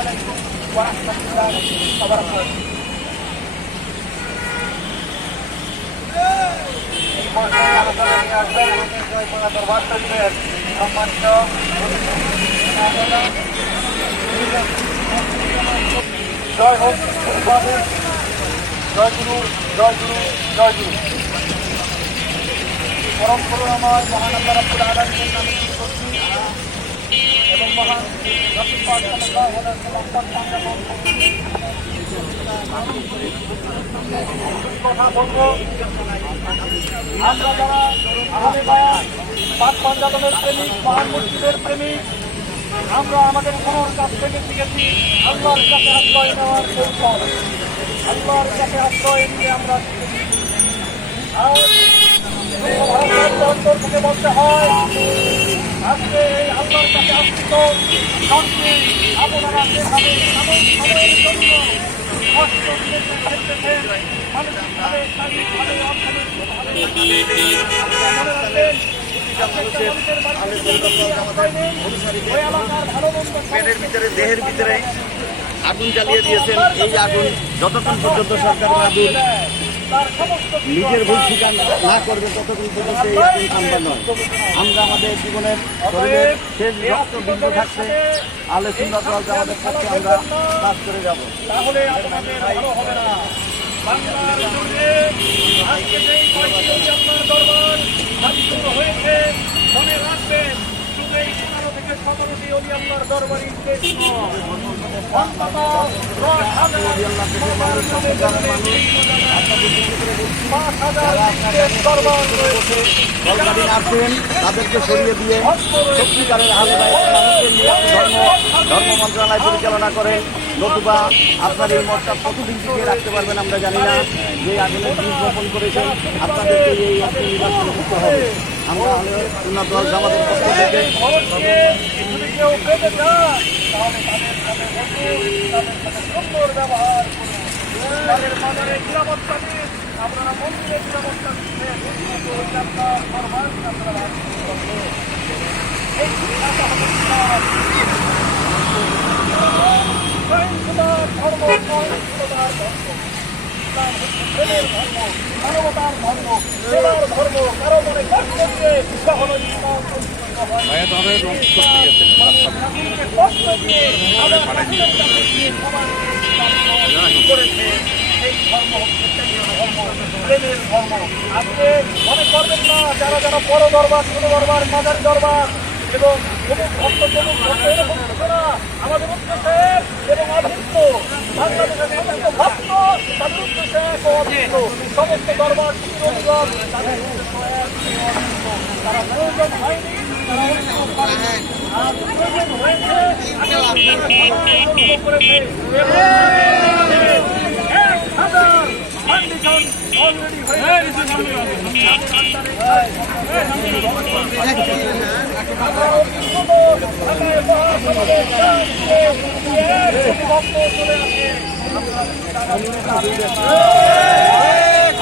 আলাইকুম ওয়া রাহমাতুল্লাহি ওয়া বারাকাতুহু। সম্মানিত জয় হোক, জয় গুরু, জয় গুরু, জয় গুরু। পরম করুণাময় মহান আল্লাহ রাব্বুল আলামিনের নামে এবং মহান রাসূল পাক সাল্লাল্লাহু আলাইহি ওয়াসাল্লাম কথা বলবো। আমরা যারা আহলে বায়াত, পাক পাঞ্জাবের প্রেমিক, মহান মসজিদের প্রেমিক, আমরা আমাদের গুরুর কাছ থেকে শিখেছি আল্লাহর কাছে আশ্রয় নেওয়ার কৌশল। আল্লাহর কাছে আশ্রয় নিয়ে আমরা শিখেছি। আর অন্তর থেকে বলতে হয়, আজকে এই আল্লাহর কাছে আশ্রিত জনকে আপনারা যেভাবে সময়ের জন্য কষ্ট দিয়েছেন, খেলতেছেন, মানসিকভাবে, শারীরিকভাবে, অর্থনৈতিকভাবে, মনে রাখবেন পেটের ভিতরে, দেহের ভিতরে আগুন জ্বালিয়ে দিয়েছেন। এই আগুন যতক্ষণ পর্যন্ত সরকার আগুন নিজের ভুল স্বীকার না করবে ততক্ষণ পর্যন্ত এই আগুন থামবে নয়। আমরা আমাদের জীবনের শরীরের শেষ রক্ত বিন্দু থাকতে আহলে সুন্নাত ওয়াল জামাতের সাথে আমরা কাজ করে যাব। তাহলে আপনাদের ভালো হবে না। বাংলার জমিনে আজকে যেই কয়েকটি আপনার দরবার আবিষ্কৃত হয়েছে, মনে রাখবেন শুধু এই 15 থেকে 17টি অলি আল্লাহর দরবারই উদ্দেশ্য আসেন তাদেরকে সরিয়ে দিয়ে সত্যিকারের আহলে বায়াত মানুষদের নিয়ে ধর্ম মন্ত্রণালয় পরিচালনা করেন, নতুবা আপনার এই মতটা কতদিন টিকিয়ে রাখতে পারবেন আমরা জানি না। যে আগুনের বীজ বপন করেছেন আপনাদেরকে এই একটা নির্বাচন করতে হবে। আমরা আহলে সুন্নাত ওয়াল জামাতের পক্ষ থেকে সুন্দর ব্যবহার করুন। তাদের বাজারে নিরাপত্তা দিন, আপনারা মন্দিরে নিরাপত্তা দিচ্ছেন, আপনার ফরমান আপনারা এই শিক্ষাটা হবে সহিংসতার ধর্ম, সহিংসতার ধর্ম। ইসলাম হচ্ছে প্রেমের ধর্ম, মানবতার ধর্ম, সেবার ধর্ম। কারো মনে কষ্ট দিয়ে কখনো ইসলাম কষ্ট দিয়ে করেছে। এই ধর্ম হচ্ছে প্রেমের ধর্ম। আজকে মনে করবেন না যারা যারা বড় দরবার, ছোট দরবার, মাদার দরবার এবং ভক্ত এরকম কিছু না। আমাদের উদ্দেশ্যে এবং অভিন্ন বাংলাদেশের সমস্ত ভক্ত তাদের উদ্দেশ্যে এক অভিন্ন। সমস্ত দরবার অভিযোগ তাদের তারা প্রয়োজন হয়নি, তারা অনুভব করেনি। আর প্রয়োজন হয়েছে করেছে। 1000 কন্ডিশন অলরেডি হয়েছে।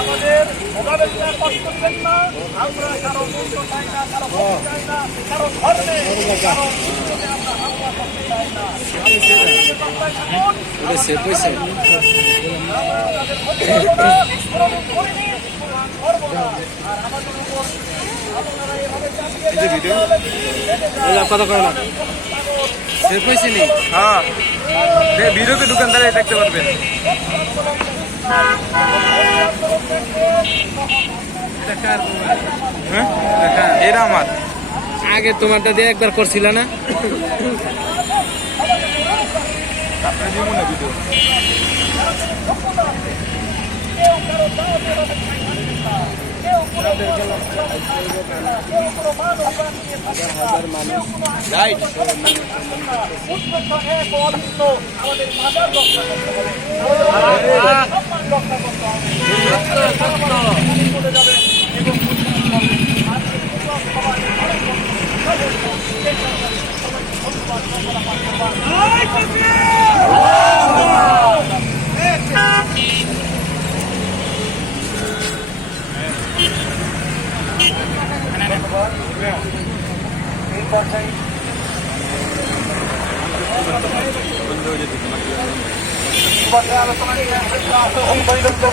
আমাদের মোকাবেলা কষ্ট করবেন না। আমরা কারো মূল্য চাই না, কারো ভোট চাই না, কারো ধর্মে কারো মূল্যতে আমরা হামলা করতে চাই না। কথা কয় না সেফ হয়েছে নি? হ্যাঁ, ভিডিওকে দোকানদারে দেখতে পারবেন। হ্যাঁ, এটা আমার আগে তোমারটা দিয়ে একবার করছিল না? আপনার জীবন না ভিডিও রাইট। আমাদের মাদার রক্ষা করতে হবে, সম্মান রক্ষা করতে হবে। এই পর্যায়ে সুবাদে আলোচনা নিয়ে বৈধব্য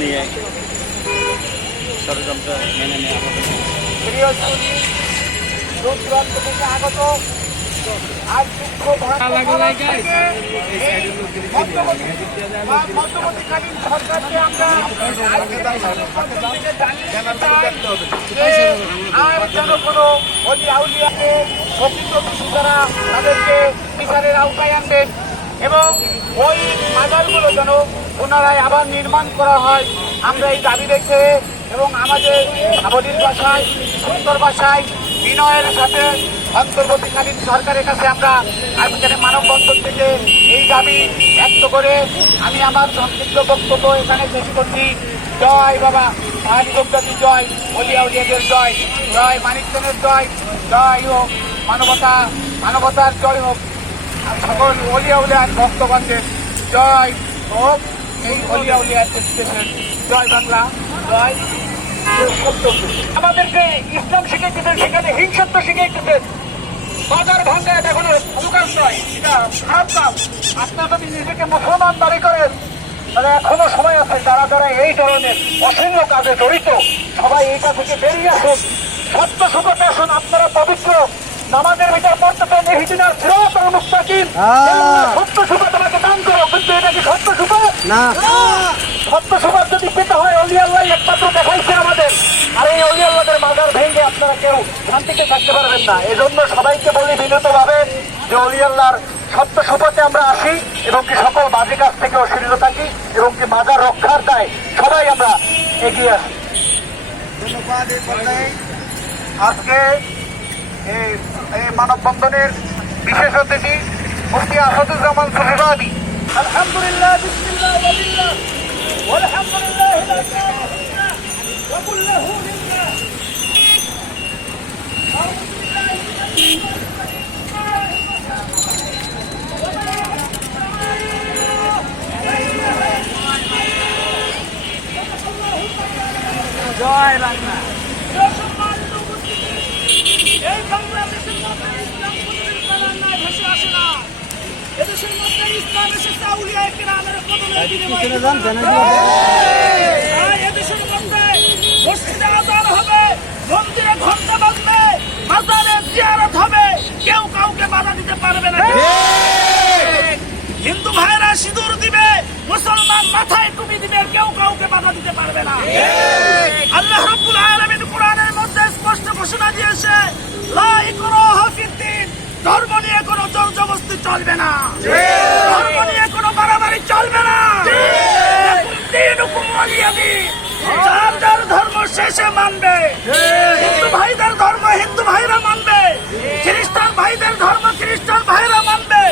নিয়ে ষড়যন্ত্র মেনে নেওয়া হবে। প্রিয় সুধী, দূর দূরান্ত থেকে আগত আজ বিক্ষোভ মধ্যবর্তীকালীন সরকারকে আমরা আর যেন কোনো অলি আউলিয়াকে প্রকৃত দোষী যারা তাদেরকে বিচারের আওতায় আনবেন এবং ওই মাজারগুলো যেন পুনরায় আবার নির্মাণ করা হয়, আমরা এই দাবি রেখে এবং আমাদের সাবলীল ভাষায় সুন্দর ভাষায় বিনয়ের সাথে অন্তর্বর্তীকালীন সরকারের কাছে আমরা আজকের মানববন্ধন থেকে এই দাবি ব্যক্ত করে আমি আমার সংক্ষিপ্ত বক্তব্য এখানে শেষ করছি। জয় বাবা মহানিগমদাসী জয়, অলিয়া উলিয়াদের জয়, জয় মানিকজনের জয়, জয় হোক মানবতার জয় হোক, সকল অলিয়া উলিয়ার ভক্তগণদের জয় হোক। এই অলিয়া উলিয়ার দেশের জয় বাংলা, জয়। আমাদেরকে ইসলাম শিখাইতেছেন, সেখানে হিংসাত্ব শিখাইতেছেন। বাজার ভাঙ্গা এটা কোনো দোকান নয়, এটা খারাপ কাজ। আপনার যদি নিজেকে মুসলমান দাবি করেন তাহলে এখনো সময় আছে। যারা যারা এই ধরনের অশ্লীল কাজে জড়িত সবাই এইটা থেকে বেরিয়ে আসুন, সত্য সুখতে আসুন। আপনারা পবিত্র নামাজের ভিতর পড়তেছেন ইহদিনাস সিরাতাল মুস্তাকিম, সত্য সুখ তোমাকে দান করো, কিন্তু এটা কি সত্য সুখ না? সত্য সুখ যদি পেতে হয় অলি আল্লাহ একমাত্র দেখাইছে আমাদের। আর এই অলি আল্লাহদের মাজার ভেঙে আপনারা কেউ শান্তিতে থাকতে পারবেন না। এজন্য সবাইকে বলি বিনীতভাবে যে অলি আল্লাহর সত্য সুখতে আমরা আসি এবং কি সকল বাজে কাজ থেকে অশীর্ণ থাকি এবং কি মাজার রক্ষার দায় সবাই আমরা এগিয়ে আসি। ধন্যবাদ। এই পর্যায়ে আজকে এই মানববন্ধনের বিশেষ অতিথি মুফতি আসাদুজ্জামান সুফিবাদী। আলহামদুলিল্লাহ, বিসমিল্লাহ ওয়া বিল্লাহ ওয়ালহামদুলিল্লাহ লা ইলাহা ইল্লাল্লাহ ওয়া কুল্লুহু লিল্লাহ। আউযু বিল্লাহি মিনাশ জয় বাংলা। এই বাংলাদেশের মধ্যে ইসলাম কোনদিন কালার নাই ভেসে আসে না। এদেশের মধ্যে ইসলাম এসেছে আউলিয়া কিরামের কদমে বিনিময়ে। এদেশের মধ্যে মসজিদে আযান হবে, মন্দিরে ঘন্টা বাজবে, মাজারে জিয়ারত হবে, কেউ কাউকে বাধা দিতে পারবে না। হিন্দু ভাইরা সিঁদুর দিবে, মুসলমান মাথায় টুপি দিবে, কেউ কাউকে বাধা দিতে পারবে না। আল্লাহ রাব্বুল আলামিন কোরআনের মধ্যে স্পষ্ট ঘোষণা দিয়েছে, লা ইকরাহা ফিদ্দীন, ধর্ম নিয়ে কোনো জোর জবরদস্তি চলবে না, ধর্ম নিয়ে কোনো বাড়াবাড়ি চলবে না। দীনুকুম ওয়ালিয়া দীন, যার যার ধর্ম শেষে মানবে। হিন্দু ভাইদের ধর্ম হিন্দু ভাইরা মানবে, খ্রিস্টান ভাইদের ধর্ম খ্রিস্টান ভাইরা মানবে,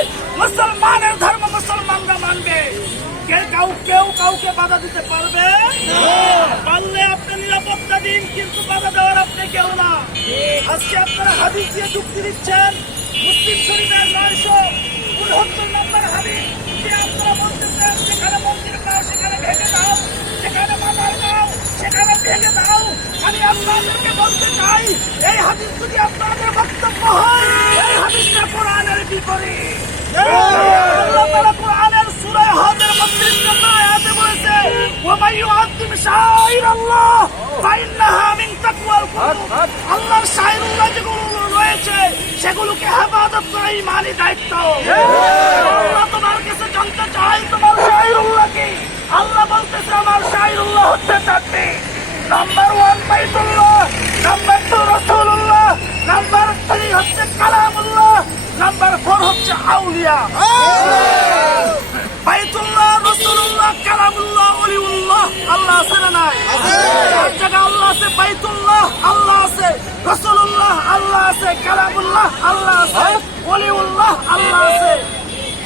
মুসলমানের ধর্ম মুসলমানরা মানবে। কেউ কাউকে বাধা দিতে পারবে পারলে আপনি নিরাপত্তা দিন, কিন্তু বাধা দেওয়ার আপনি কেউ না। আজকে আপনারা হাদিস দিয়ে যুক্তি দিচ্ছেন, মুসলিম শরীফের 969 নম্বর হাদিস যে আপনারা বলতেছেন যেখানে মন্দির নাও সেখানে ভেঙে দাও, সেখানে মাজার নাও সেখানে ভেঙে দাও। আমি আপনাদেরকে বলতে চাই, এই হাদিস যদি আপনাদের বক্তব্য হয়, এই হাদিসটা কোরআনের বিপরীত। আল্লাহ তাআলা কোরআনের সূরা হজের 32 নম্বর আয়াতে বলেছে, ওয়া মান ইউআযযিম শাআইরাল্লাহ ফাইন্নাহা মিন তাকওয়াল কুলুব। আল্লাহর শাআইরুল্লাহ যেগুলো রয়েছে সেগুলোকে হেফাজত করা ঈমানি দায়িত্ব। আল্লাহ তোমার কাছে জানতে চাই তোমার শাআইরুল্লাহ কি? আল্লাহ বলতেছে আমার শাআইরুল্লাহ হচ্ছে 4টি। নাম্বার 1 বাইতুল্লাহ, নাম্বার 2 রাসূলুল্লাহ, নাম্বার 3 হচ্ছে কালামুল্লাহ, নাম্বার 4 হচ্ছে আউলিয়া। বাইতুল্লাহ, রাসূলুল্লাহ, কালামুল্লাহ, ওলিউল্লাহ আল্লাহ আছে না নাই? এক জায়গায় আল্লাহ আছে, বাইতুল্লাহ আল্লাহ আছে, রাসূলুল্লাহ আল্লাহ আছে, কালামুল্লাহ আল্লাহ আছে, ওলিউল্লাহ আল্লাহ আছে,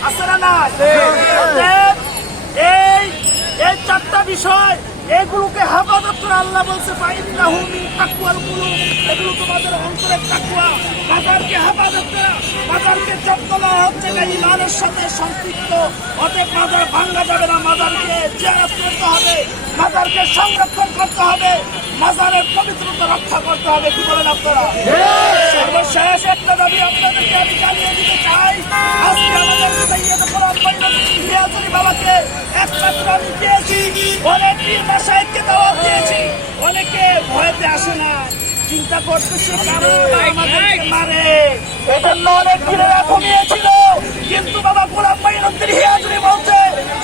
আছে না নাই? এই 4টা বিষয় এগুলোকে হেফাজত করে আল্লাহ বলছে ফাইন্নাহু মিন তাকওয়াল কুলুব, এগুলো তোমাদের অন্তরের তাকওয়া। মাজারকে হেফাজত করা, মাজারকে যত্ন নেওয়া হচ্ছে এটা ইমানের সাথে সম্পৃক্ত। অতএব মাজার ভাঙা যাবে না, মাজারকে জিয়ারত করতে হবে, মাজারকে সংরক্ষণ করতে হবে, মাজারের পবিত্রতা রক্ষা করতে হবে। কি বলেন আপনারা? সর্বশেষ একটা দাবি আপনাদেরকে আমি জানিয়ে দিতে চাই, আজকে আমাদের সৈয়দ কোরআন হিয়াজুরি বাবাকে একমাত্র আমি দিয়েছি, অনেক পীর মাশায়েখকে দাওয়াত দিয়েছি, অনেকে ভয়তে আসে না, চিন্তা করতেছে কারণ আমাদেরকে মারে, এজন্য অনেক পীরেরা ঘুমিয়েছিল। কিন্তু বাবা গোলাম মাইনুদ্দিন হিয়াজুরি বলছে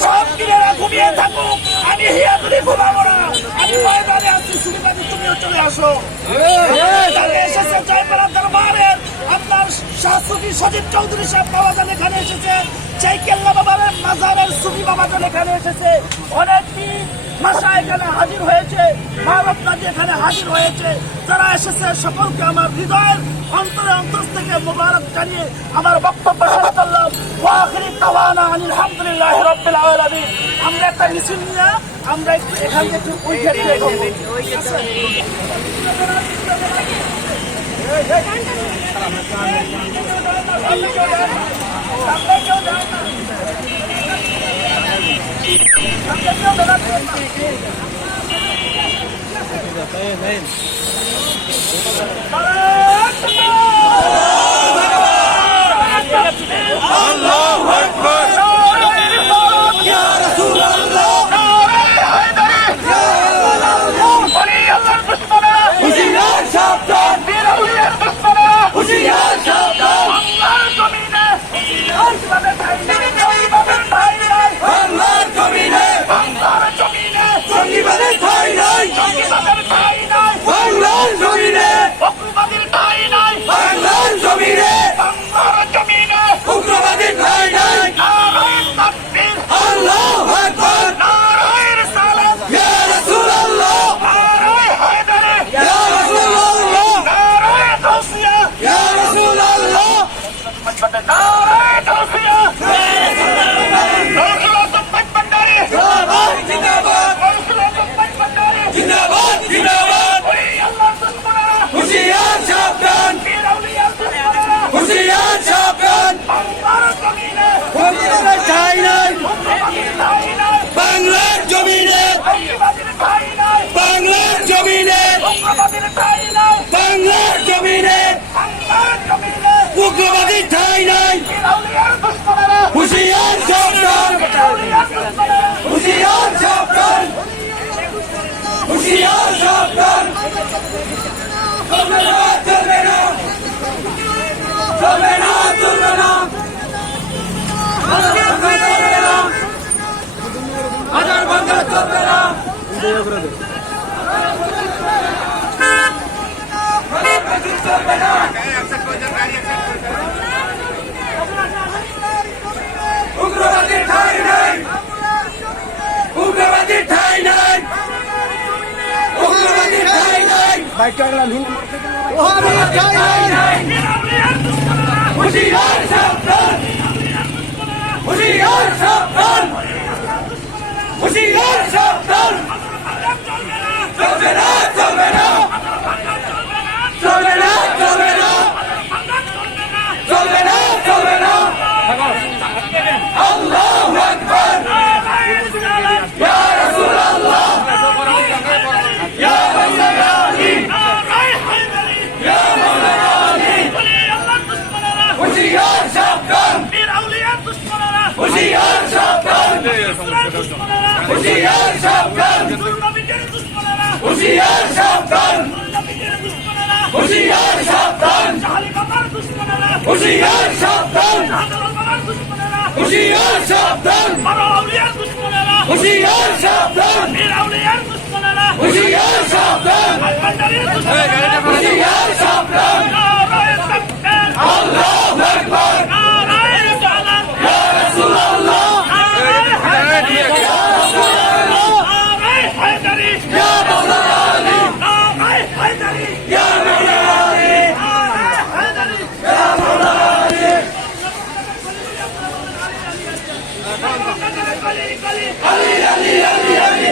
সব পীরেরা ঘুমিয়ে থাকুক, আমি হিয়াজুরি ঘুমাবো না, আমি ময়দানে আছি, সুবিধাদি তুমিও চলে আসো। এসেছে জয়পাড়া দরবারের আপনার শাহ সুফি সজীব চৌধুরী সাহেব বাবাজান এখানে এসেছে, সেই কেল্লা বাবার মাজারের সুফি বাবাজান এখানে এসেছে, অনেক ভাষা এখানে হাজির হয়েছে, মানবতাজি এখানে হাজির হয়েছে। যারা এসেছে সকলকে আমার হৃদয়ের অন্তরে অন্তর থেকে মোবারক জানিয়ে আমার বক্তব্য শেষ করলাম। ওয়া আখিরি দাওয়ানা আলহামদুলিল্লাহি রাব্বিল আলামিন। আমরা একটা মিছিল নিয়ে আমরা একটু এখান থেকে উঠে দিয়ে দেবো। আল্লাহু আকবার। ইয়া রাসূলুল্লাহ, হুশিয়ার সাবধান, হুশিয়ার সাবধান, বাংলার জমিনে জঙ্গিবাদের ঠাঁই নাই, বাংলার জমিনে বাংলার জমিনে উগ্রবাদের ঠাঁই নাই। আল্লাহু আকবার। ইয়া রাসূলুল্লাহ, ইয়া রাসূলুল্লাহ, ইয়া রাসূলুল্লাহ। জিন্দাবাদ, জিন্দাবাদ। হুশিয়ার সাবধান, হুশিয়ার সাবধান, উগ্রবাদের ঠাঁই নাই, বাংলার জমিনে বাংলার জমিনে বাংলার জমিনে উগ্রবাদের ঠাঁই নাই। হুশিয়ার সাবধান, হুশিয়ার সাবধান, হুশিয়ার সাবধান। চলবে না, চলবে না, চলবে না, চলবে না, চলবে না, হাজার ভাঙা চলবে না, চলবে না। উগ্রবাদের ঠাঁই নাই, উগ্রবাদের ঠাঁই নাই, উগ্রবাদের ঠাঁই নাই, ওহাবির ঠাঁই নাই। হুশিয়ার সাবধান, হুশিয়ার সাবধান, হুশিয়ার সাবধান। চলবে না, চলবে না, চলবে না, চলবে না, চলবে না, চলবে না। আল্লাহু আকবার। ইয়া রাসূলুল্লাহ, ইয়া মাওলানা আলী, ইয়া মাওলানা আলী। হুশিয়ার সাবধান, হুশিয়ার সাবধান, হুশিয়ার সাবধান, হুশিয়ার সাবধান, হুশিয়ার সাবধান, হুশিয়ার সাবধান, হুশিয়ার সাবধান, হুশিয়ার সাবধান, হুশিয়ার সাবধান, হুশিয়ার সাবধান। আল্লাহু আকবার। ইয়া রাসূলুল্লাহ, ইয়া রাসূলুল্লাহ, ইয়া মাওলানা আলী, ইয়া মাওলানা আলী, ইয়া মাওলানা আলী। আলী, আলী, আলী, আলী।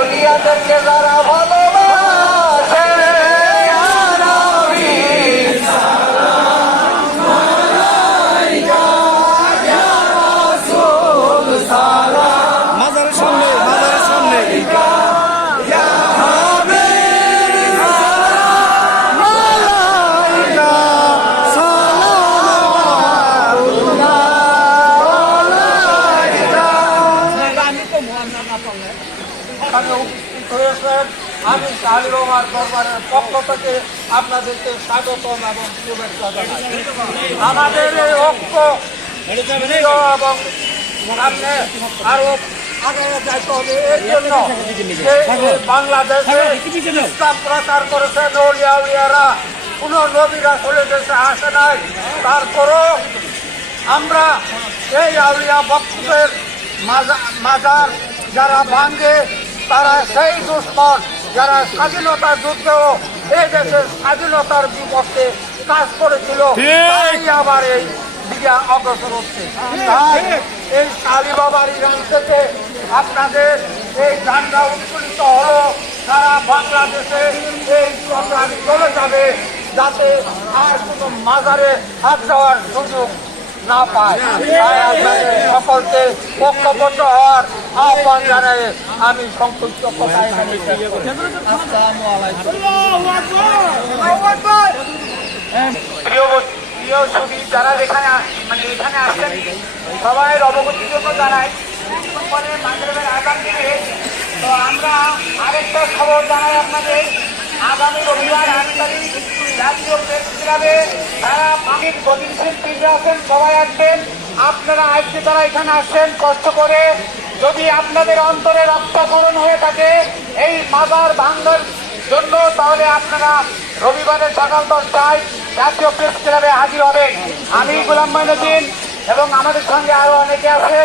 ওলিয়াদেরকে যারা ভালোবাসে মাজারের সামনে মাজারের সামনে আমি শাহরুখ আমার দরবারের পক্ষ থেকে আপনাদেরকে স্বাগতম এবং শুভেচ্ছা জানাই। আমাদের এই ঐক্য এবং সামনে আরো আগে যাইতে হবে। এর জন্য বাংলাদেশে ইসলাম প্রচার করেছে নৌলিয়া উলিয়ারা, কোন নবীরা চলে দেশে আসে নাই। তারপরও আমরা এই আউলিয়া বক্তব্যের মাজার যারা ভাঙে তারা সেই দুশ্মন যারা স্বাধীনতা যুদ্ধেও এই দেশের স্বাধীনতার বিপক্ষে কাজ করেছিল, তাই আবার এই দিকে অগ্রসর হচ্ছে। তাই এই কালী বাবার ইরান থেকে আপনাদের এই ঝান্ডা উত্তোলিত হলো, তারা বাংলাদেশে এই সরকার চলে যাবে যাতে আর কোনো মাজারে হাত দেওয়ার সুযোগ না পায়। তাই আপনাদের সকলকে ঐক্যবদ্ধ হওয়ার আহ্বান জানাই আমি সংক্ষিপ্ত কথা এখানে শেষ করি। আসসালামু আলাইকুম। প্রিয় ছবি যারা এখানে এখানে আসেন সবাই অবগতির জন্য জানাই, পরে মাগরিবের আযান দিবে। তো আমরা আরেকটা খবর জানাই আপনাদের, আগামী রবিবার 8 তারিখ জাতীয় প্রেস ক্লাবে যারা পাখির গতিশীল টিভি আছেন সবাই আসবেন। আপনারা আজকে তারা এখানে আসছেন কষ্ট করে, যদি আপনাদের অন্তরে রক্তকরণ হয়ে থাকে এই মাজার ভাঙার জন্য, তাহলে আপনারা রবিবারের সকাল 10টায় জাতীয় প্রেস ক্লাবে হাজির হবেন। আমি গোলাম মঈনুদ্দিন এবং আমাদের সঙ্গে আরো অনেকে আছে।